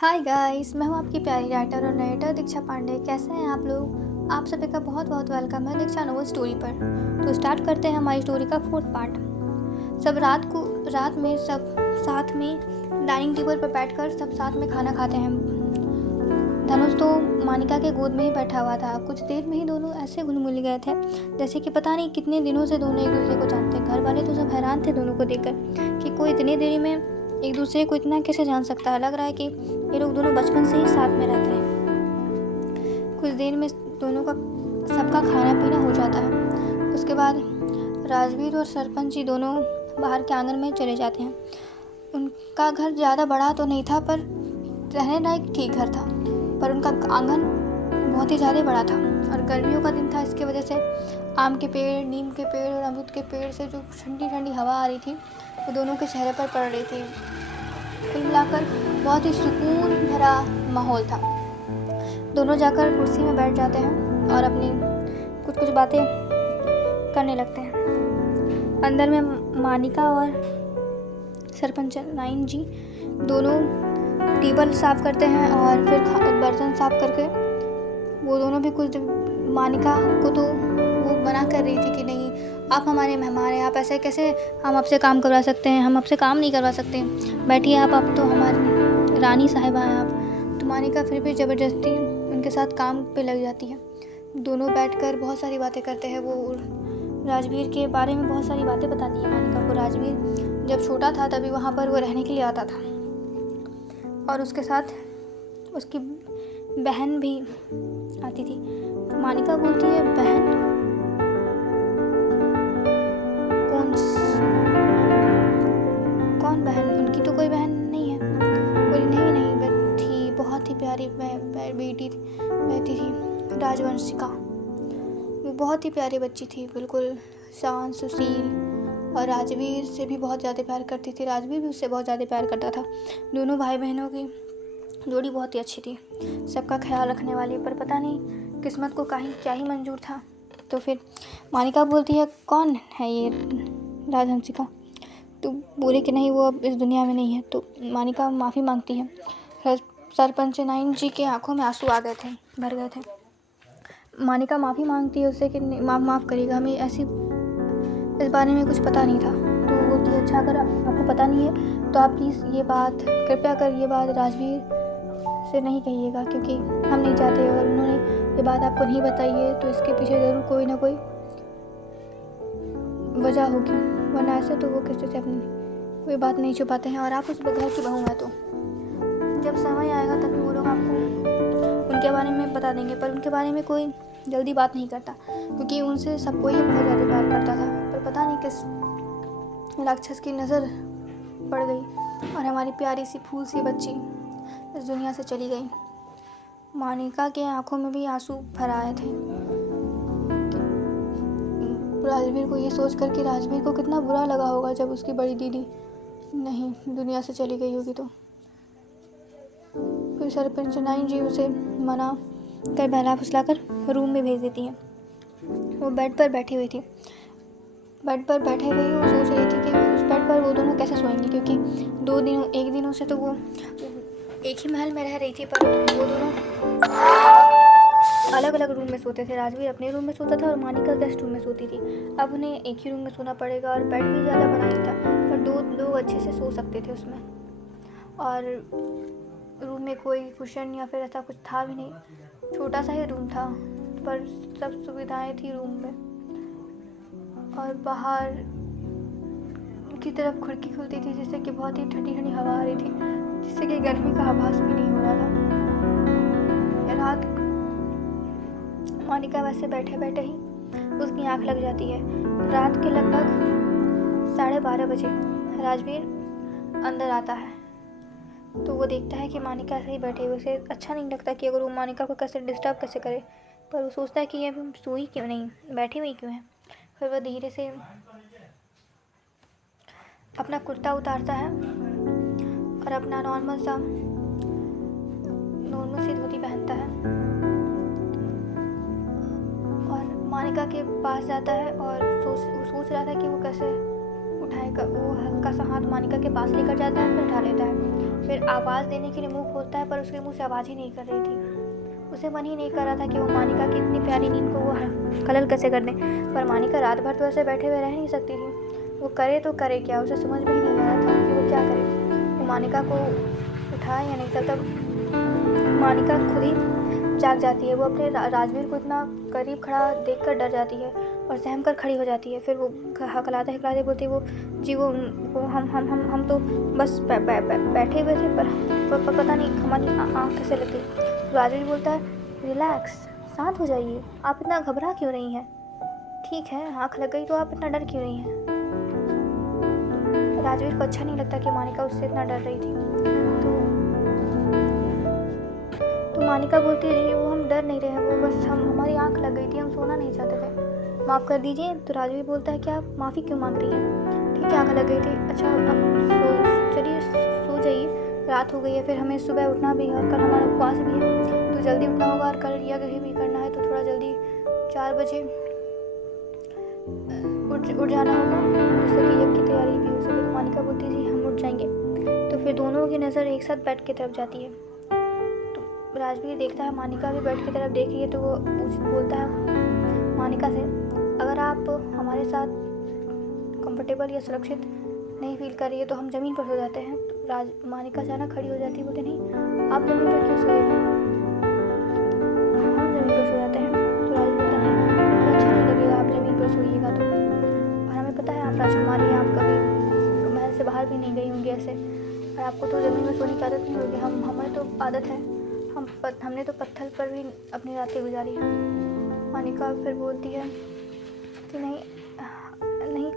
Hi guys, मैं हूँ आपकी प्यारी राइटर और नरेटर दीक्षा पांडे। कैसे हैं आप लोग? आप सभी का बहुत बहुत वेलकम है दीक्षा नोवेल स्टोरी पर। तो स्टार्ट करते हैं हमारी स्टोरी का 4th पार्ट। सब रात में सब साथ में डाइनिंग टेबल पर बैठकर सब साथ में खाना खाते हैं। धनुष तो मानिका के गोद में ही बैठा हुआ था। कुछ देर में ही दोनों ऐसे घुल मिल गए थे जैसे कि पता नहीं कितने दिनों से दोनों एक दूसरे को जानते हैं। घर वाले तो सब हैरान थे दोनों को देखकर कि कोई इतनी देरी में एक दूसरे को इतना कैसे जान सकता है। लग रहा है कि ये लोग दोनों बचपन से ही साथ में रहते हैं। कुछ देर में दोनों का सबका खाना पीना हो जाता है। उसके बाद राजवीर और सरपंच जी दोनों बाहर के आंगन में चले जाते हैं। उनका घर ज़्यादा बड़ा तो नहीं था, पर रहने लायक ठीक घर था, पर उनका आंगन बहुत ही ज़्यादा बड़ा था। और गर्मियों का दिन था, इसकी वजह से आम के पेड़, नीम के पेड़ और अमरूद के पेड़ से जो ठंडी ठंडी हवा आ रही थी वो दोनों के चेहरे पर पड़ रही थी। कुल मिलाकर बहुत ही सुकून भरा माहौल था। दोनों जाकर कुर्सी में बैठ जाते हैं और अपनी कुछ बातें करने लगते हैं। अंदर में मानिका और सरपंच नाइन जी दोनों टेबल साफ करते हैं और फिर बर्तन साफ करके वो दोनों भी कुछ मानिका को तो वो मना कर रही थी कि नहीं, आप हमारे मेहमान हैं, आप ऐसे कैसे हम आपसे काम करवा सकते हैं, हम आपसे काम नहीं करवा सकते, बैठिए आप तो हमारी रानी साहिबा हैं आप। तो मानिका फिर भी ज़बरदस्ती उनके साथ काम पे लग जाती है। दोनों बैठकर बहुत सारी बातें करते हैं। वो राजवीर के बारे में बहुत सारी बातें बताती है मानिका को। राजवीर जब छोटा था तभी वहाँ पर वो रहने के लिए आता था और उसके साथ उसकी बहन भी आती थी। मानिका बोलती है, बहन? कौन बहन? उनकी तो कोई बहन नहीं है। बोली नहीं थी, बहुत ही प्यारी बेटी रहती थी, राजवंशिका। वो बहुत ही प्यारी बच्ची थी, बिल्कुल शांत सुशील, और राजवीर से भी बहुत ज़्यादा प्यार करती थी। राजवीर भी उससे बहुत ज़्यादा प्यार करता था। दोनों भाई बहनों की जोड़ी बहुत ही अच्छी थी, सबका ख्याल रखने वाली। पर पता नहीं किस्मत को क्या ही मंजूर था। तो फिर मानिका बोलती है, कौन है ये राजहंसिका? तो बोले कि नहीं, वो अब इस दुनिया में नहीं है। तो मानिका माफ़ी मांगती है। सरपंच नाइन जी के आंखों में आंसू आ गए थे, भर गए थे। मानिका माफ़ी मांगती है उससे कि माफ़ करिएगा, हमें ऐसी इस बारे में कुछ पता नहीं था। तो वो बोलती है, अच्छा अगर आपको पता नहीं है तो आप प्लीज़ कृपया कर ये बात राजवीर से नहीं कहिएगा, क्योंकि हम नहीं चाहते अगर उन्होंने ये बात आपको नहीं बताई है तो इसके पीछे ज़रूर कोई ना कोई वजह होगी, वरना ऐसे तो वो किसी से अपनी कोई बात नहीं छुपाते हैं। और आप उस घर की बहू हैं, तो जब समय आएगा तभी वो लोग आपको उनके बारे में बता देंगे। पर उनके बारे में कोई जल्दी बात नहीं करता, क्योंकि उनसे सबको ही बहुत ज़्यादा प्यार करता था। पर पता नहीं किस राक्षस की नज़र पड़ गई और हमारी प्यारी सी फूल सी बच्ची इस दुनिया से चली गई। मानिका के आंखों में भी आंसू भर आए थे राजवीर को ये सोच कर कि राजवीर को कितना बुरा लगा होगा जब उसकी बड़ी दीदी नहीं दुनिया से चली गई होगी। तो फिर सरपंच नाइन जी उसे मना कर बहला फुसला कर रूम में भेज देती है। वो बेड पर बैठी हुई थी। बेड पर बैठे हुए वो सोच रही थी कि उस बेड पर वो दोनों कैसे सोएंगी, क्योंकि एक दिनों से तो वो एक ही महल में रह रही थी, पर वो दोनों अलग अलग रूम में सोते थे। राजवीर अपने रूम में सोता था और मानिका गेस्ट रूम में सोती थी। अब उन्हें एक ही रूम में सोना पड़ेगा और बेड भी ज़्यादा बड़ा ही था, पर 2 लोग अच्छे से सो सकते थे उसमें। और रूम में कोई कुशन या फिर ऐसा कुछ था भी नहीं, छोटा सा ही रूम था, पर सब सुविधाएं थी रूम में। और बाहर की तरफ खिड़की खुलती थी जिससे कि बहुत ही ठंडी ठंडी हवा आ रही थी, जिससे कि गर्मी का आभास भी नहीं हो रहा था। रात मानिका वैसे बैठे बैठे ही उसकी आंख लग जाती है। रात के लगभग 12:30 बजे राजवीर अंदर आता है। तो वो देखता है कि मानिका ऐसे ही बैठे हुए, उसे अच्छा नहीं लगता कि अगर वो मानिका को कैसे डिस्टर्ब कैसे करे, पर वो सोचता है कि ये सोई क्यों नहीं, बैठी हुई क्यों है। फिर वह धीरे से अपना कुर्ता उतारता है और अपना नॉर्मल सी धोती पहनता है और मानिका के पास जाता है और सोच रहा था कि वो कैसे उठाएगा। वो हल्का सा हाथ मानिका के पास लेकर जाता है, फिर उठा लेता है फिर आवाज़ देने के लिए मुंह खोलता है पर उसके मुंह से आवाज़ ही नहीं कर रही थी। उसे मन ही नहीं कर रहा था कि वो मानिका की इतनी प्यारी नींद को वो खलल कैसे कर दे। पर मानिका रात भर तो ऐसे बैठे हुए रह नहीं सकती थी। वो करे तो करे क्या, उसे समझ में ही नहीं आ रहा था कि वो क्या करे। वो मानिका को उठाए या नहीं, तब मानिका खुद ही जाग जाती है। वो अपने राजवीर को इतना करीब खड़ा देखकर डर जाती है और सहम कर खड़ी हो जाती है। फिर वो हकलाते हकलाते बोलती है, वो जी वो हम तो बस बैठे हुए थे पर पता नहीं हमारी आँख कैसे लग गई। राजवीर बोलता है, रिलैक्स, शांत हो जाइए, आप इतना घबरा क्यों रही हैं? ठीक है, आँख लग गई तो आप इतना डर क्यों रही हैं? राजवीर को अच्छा नहीं लगता कि मानिका उससे इतना डर रही थी। तो मानिका बोलती है, जी वो हम डर नहीं रहे हैं, वो बस हमारी आँख लग गई थी, हम सोना नहीं चाहते थे, माफ़ कर दीजिए। तो राजवीर बोलता है, क्या आप माफ़ी क्यों मांग रही हैं? ठीक है, आँख लग गई थी, अच्छा अब चलिए सो जाइए, रात हो गई है, फिर हमें सुबह उठना भी है और कल हमारा उपवास भी है तो जल्दी उठना होगा और कल यज्ञ भी करना है तो थोड़ा जल्दी 4 बजे उठ जाना होगा जिससे कि यज्ञ की तैयारी भी हो सके। तो मानिका बोलती है, जी हम उठ जाएंगे। तो फिर दोनों की नज़र एक साथ बेड की तरफ जाती है। तो राजवीर देखता है मानिका भी बेड की तरफ देख रही है तो वो बोलता है मानिका से, अगर आप हमारे साथ कंफर्टेबल या सुरक्षित नहीं फील कर रही है तो हम ज़मीन पर सो जाते हैं। तो मानिका अचानक खड़ी हो जाती है, बोलते नहीं आप ज़मीन पर क्यों सोएंगे, हम ज़मीन पर सो जाते हैं। तो राजवीर बोलता नहीं, अच्छा नहीं लगेगा आप ज़मीन पर सोइएगा तो, और हमें पता है आप राजकुमारी हैं, आप कभी महल से बाहर भी नहीं गई होंगी ऐसे, और आपको तो ज़मीन में सोने की आदत नहीं होगी, हमें तो आदत है, हमने तो पत्थर पर भी अपनी रातें गुजारी है। मानिका फिर बोलती है कि नहीं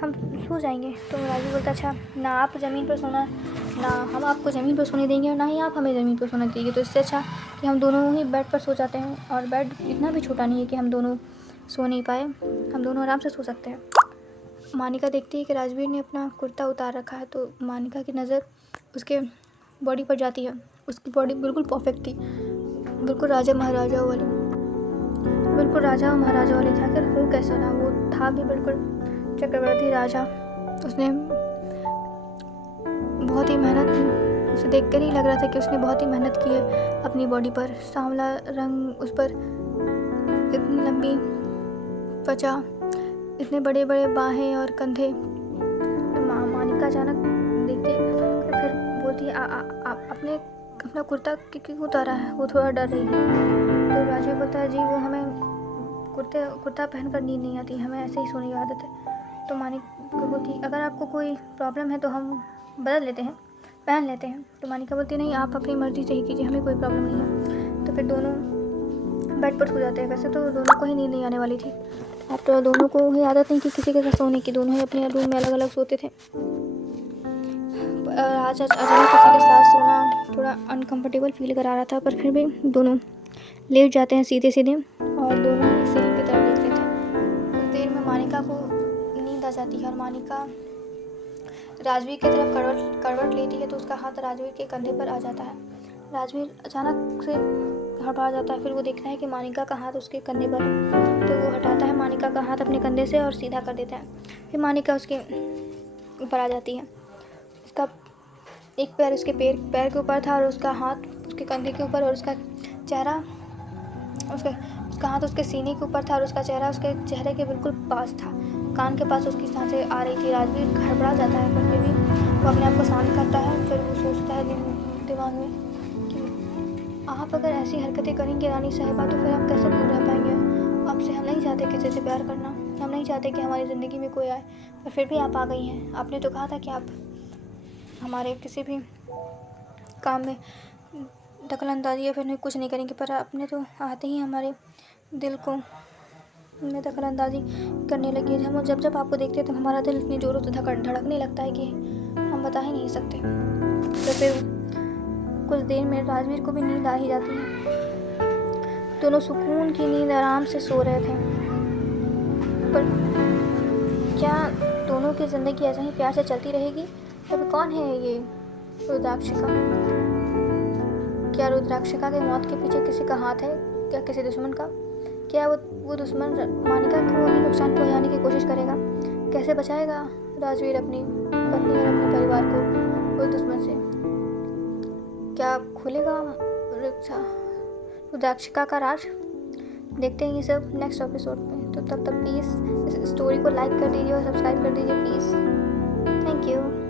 हम सो जाएंगे। तो राजू बोलता, अच्छा ना आप ज़मीन पर सोना, ना हम आपको ज़मीन पर सोने देंगे और ना ही आप हमें ज़मीन पर सोने देंगे, तो इससे अच्छा कि हम दोनों ही बेड पर सो जाते हैं, और बेड इतना भी छोटा नहीं है कि हम दोनों सो नहीं पाए, हम दोनों आराम से सो सकते हैं। मानिका देखती है कि राजवीर ने अपना कुर्ता उतार रखा है, तो मानिका की नज़र उसके बॉडी पर जाती है। उसकी बॉडी बिल्कुल परफेक्ट थी, बिल्कुल राजा महाराजा वाली, बिल्कुल राजा और महाराजा वाली था। आखिर हो कैसा ना, वो था भी बिल्कुल चक्रवर्ती राजा। उसने बहुत ही मेहनत, उसे देखकर ही लग रहा था कि उसने बहुत ही मेहनत की है अपनी बॉडी पर। सांवला रंग उस पर, इतनी लंबी त्वचा, इतने बड़े बड़े बाहें और कंधे। मानिका अचानक देखती है, फिर बोलती है, आपने अपना कुर्ता क्यों उतारा है? वो थोड़ा डर रही है। तो राजू बोलता है, जी वो हमें कुर्ता पहनकर नींद नहीं आती, हमें ऐसे ही सोने की आदत है। तो मानिका बोलती है, अगर आपको कोई प्रॉब्लम है तो हम बदल लेते हैं, पहन लेते हैं। तो मानिका बोलती है, नहीं आप अपनी मर्ज़ी से ही कीजिए, हमें कोई प्रॉब्लम नहीं है। तो फिर दोनों बेड पर सो जाते हैं। वैसे तो दोनों को ही नींद नहीं आने वाली थी, आफ्टर दोनों को ही आदत नहीं थी किसी के साथ सोने की, दोनों ही अपने रूम में अलग अलग सोते थे। आज अचानक किसी के साथ सोना थोड़ा अनकंफर्टेबल फील करा रहा था, पर फिर भी दोनों लेट जाते हैं सीधे सीधे और दोनों ही सीलिंग की तरफ देख रहे थे। कुछ देर में मानिका को नींद आ जाती है और मानिका राजवीर की तरफ करवट लेती है तो उसका हाथ राजवीर के कंधे पर आ जाता है। राजवीर अचानक से हटा जाता है, फिर वो देखता है कि मानिका का हाथ उसके कंधे पर है, तो वो हटाता है मानिका का हाथ अपने कंधे से और सीधा कर देता है। फिर मानिका उसके ऊपर आ जाती है। उसका एक पैर उसके पैर के ऊपर था और उसका हाथ उसके कंधे के ऊपर, और उसका चेहरा उसका हाथ उसके सीने के ऊपर था और उसका चेहरा उसके चेहरे के बिल्कुल पास था, कान के पास उसकी सांसें आ रही थी। राजवीर घबरा जाता है, पर फिर भी वो अपने आप को शांत करता है। फिर वो सोचता है दिमाग में कि आप अगर ऐसी हरकतें करेंगे रानी साहिबा तो फिर हम कैसे दूर रह पाएंगे आपसे। हम नहीं चाहते किसी से प्यार करना, हम नहीं चाहते कि हमारी ज़िंदगी में कोई आए, पर फिर भी आप आ गई हैं। आपने तो कहा था कि आप हमारे किसी भी काम में दखल अंदाजी या फिर कुछ नहीं करेंगे, पर आपने तो आते ही हमारे दिल को में दखल अंदाजी करने लगी है। हम जब आपको देखते हैं तो हमारा दिल इतनी ज़ोरों से धड़कने लगता है कि हम बता ही नहीं सकते। तो फिर कुछ देर में राजवीर को भी नींद आ ही जाती है। दोनों सुकून की नींद आराम से सो रहे थे, पर क्या दोनों की ज़िंदगी ऐसे ही प्यार से चलती रहेगी? तब कौन है ये रुद्राक्षिका? क्या रुद्राक्षिका के मौत के पीछे किसी का हाथ है? क्या किसी दुश्मन का? क्या वो दुश्मन मानिका को भी नुकसान पहुंचाने की कोशिश करेगा? कैसे बचाएगा राजवीर अपनी पत्नी और अपने परिवार को उस दुश्मन से? क्या खुलेगा रुद्राक्षिका का राज? देखते हैं ये सब नेक्स्ट एपिसोड में। तो तब तक प्लीज़ इस स्टोरी को लाइक कर दीजिए और सब्सक्राइब कर दीजिए प्लीज़। Thank you.